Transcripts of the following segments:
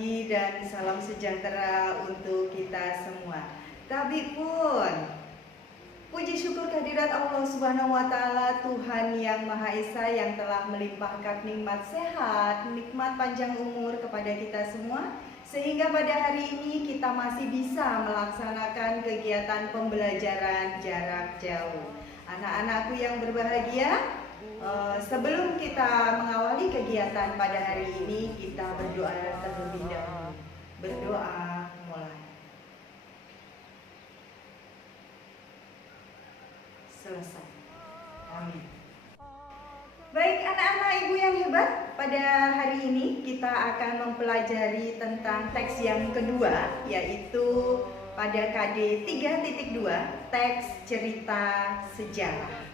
pagi dan salam sejahtera untuk kita semua. Tapi pun puji syukur kehadirat Allah Subhanahu wa taala, Tuhan yang Maha Esa yang telah melimpahkan nikmat sehat, nikmat panjang umur kepada kita semua, sehingga pada hari ini kita masih bisa melaksanakan kegiatan pembelajaran jarak jauh. Anak-anakku yang berbahagia, sebelum kita mengawali kegiatan pada hari ini, kita berdoa terlebih dahulu. Berdoa mulai. Selesai. Amin. Baik anak-anak ibu yang hebat, pada hari ini kita akan mempelajari tentang teks yang kedua, yaitu pada KD 3.2, teks cerita sejarah.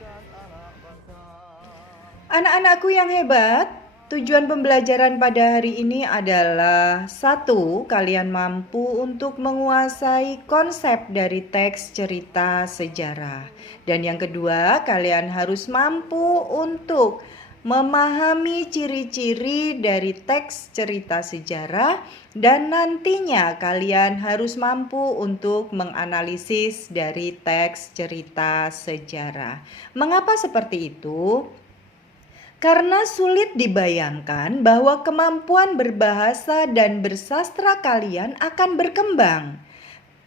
Anak-anakku yang hebat, tujuan pembelajaran pada hari ini adalah: 1. Kalian mampu untuk menguasai konsep dari teks cerita sejarah. Dan yang kedua, kalian harus mampu untuk memahami ciri-ciri dari teks cerita sejarah, dan nantinya kalian harus mampu untuk menganalisis dari teks cerita sejarah. Mengapa seperti itu? Karena sulit dibayangkan bahwa kemampuan berbahasa dan bersastra kalian akan berkembang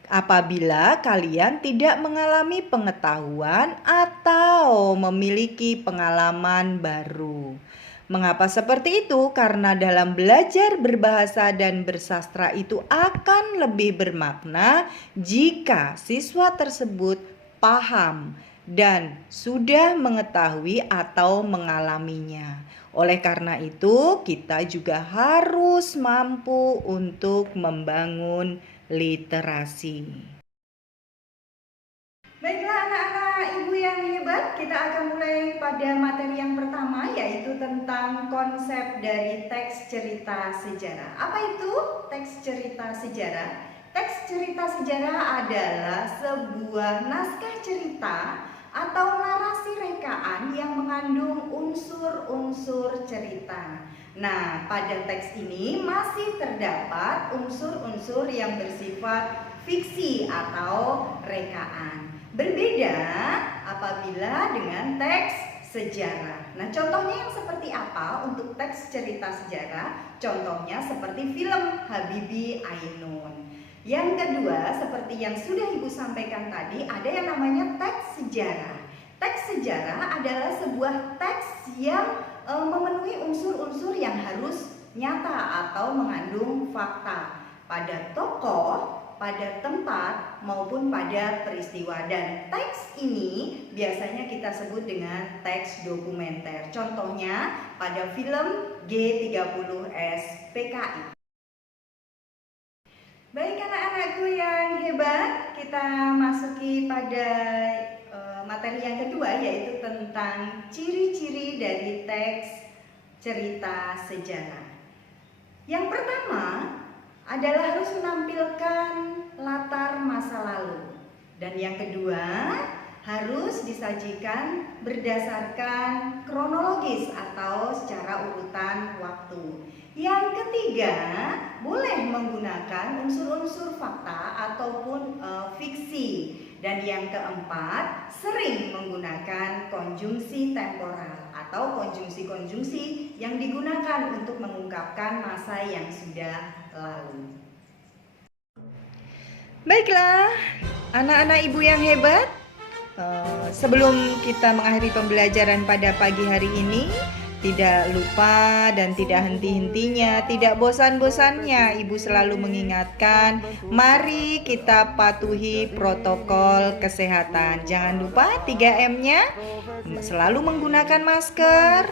apabila kalian tidak mengalami pengetahuan atau memiliki pengalaman baru. Mengapa seperti itu? Karena dalam belajar berbahasa dan bersastra itu akan lebih bermakna jika siswa tersebut paham dan sudah mengetahui atau mengalaminya. Oleh karena itu, kita juga harus mampu untuk membangun literasi. Baiklah anak-anak ibu yang hebat, kita akan mulai pada materi yang pertama, yaitu tentang konsep dari teks cerita sejarah. Apa itu teks cerita sejarah? Teks cerita sejarah adalah sebuah naskah cerita atau narasi rekaan yang mengandung unsur-unsur cerita. Nah, pada teks ini masih terdapat unsur-unsur yang bersifat fiksi atau rekaan. Berbeda apabila dengan teks sejarah. Nah, contohnya yang seperti apa untuk teks cerita sejarah? Contohnya seperti film Habibie Ainun. Yang kedua, seperti yang sudah Ibu sampaikan tadi, ada yang namanya teks sejarah. Teks sejarah adalah sebuah teks yang memenuhi unsur-unsur yang harus nyata atau mengandung fakta pada tokoh, pada tempat, maupun pada peristiwa. Dan teks ini biasanya kita sebut dengan teks dokumenter. Contohnya pada film G30S PKI. Baik anak-anakku yang hebat, kita masuki pada materi yang kedua, yaitu tentang ciri-ciri dari teks cerita sejarah. Yang pertama adalah harus menampilkan latar masa lalu. Dan yang kedua, harus disajikan berdasarkan kronologis atau secara urutan waktu. Yang ketiga, boleh menggunakan unsur-unsur fakta ataupun fiksi. Dan yang keempat, sering menggunakan konjungsi temporal atau konjungsi-konjungsi yang digunakan untuk mengungkapkan masa yang sudah lalu. Baiklah, anak-anak ibu yang hebat, sebelum kita mengakhiri pembelajaran pada pagi hari ini, tidak lupa dan tidak henti-hentinya, tidak bosan-bosannya Ibu selalu mengingatkan, mari kita patuhi protokol kesehatan. Jangan lupa 3M-nya, selalu menggunakan masker,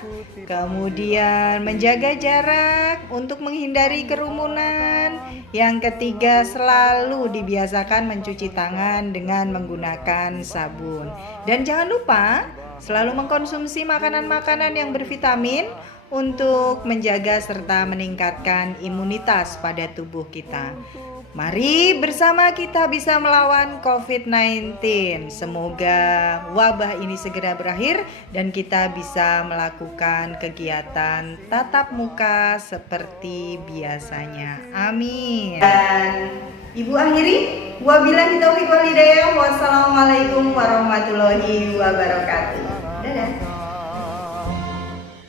kemudian menjaga jarak untuk menghindari kerumunan. Yang ketiga, selalu dibiasakan mencuci tangan dengan menggunakan sabun. Dan jangan lupa selalu mengkonsumsi makanan-makanan yang bervitamin untuk menjaga serta meningkatkan imunitas pada tubuh kita. Mari bersama kita bisa melawan COVID-19. Semoga wabah ini segera berakhir dan kita bisa melakukan kegiatan tatap muka seperti biasanya. Amin. Dan Ibu akhiri, wabillahi taufiq wal hidayah. Wassalamualaikum warahmatullahi wabarakatuh. Dadah.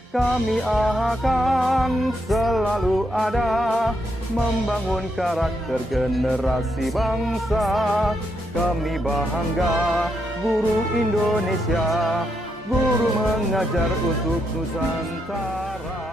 Kami akan selalu ada membangun karakter generasi bangsa. Kami bangga guru Indonesia, guru mengajar untuk Nusantara.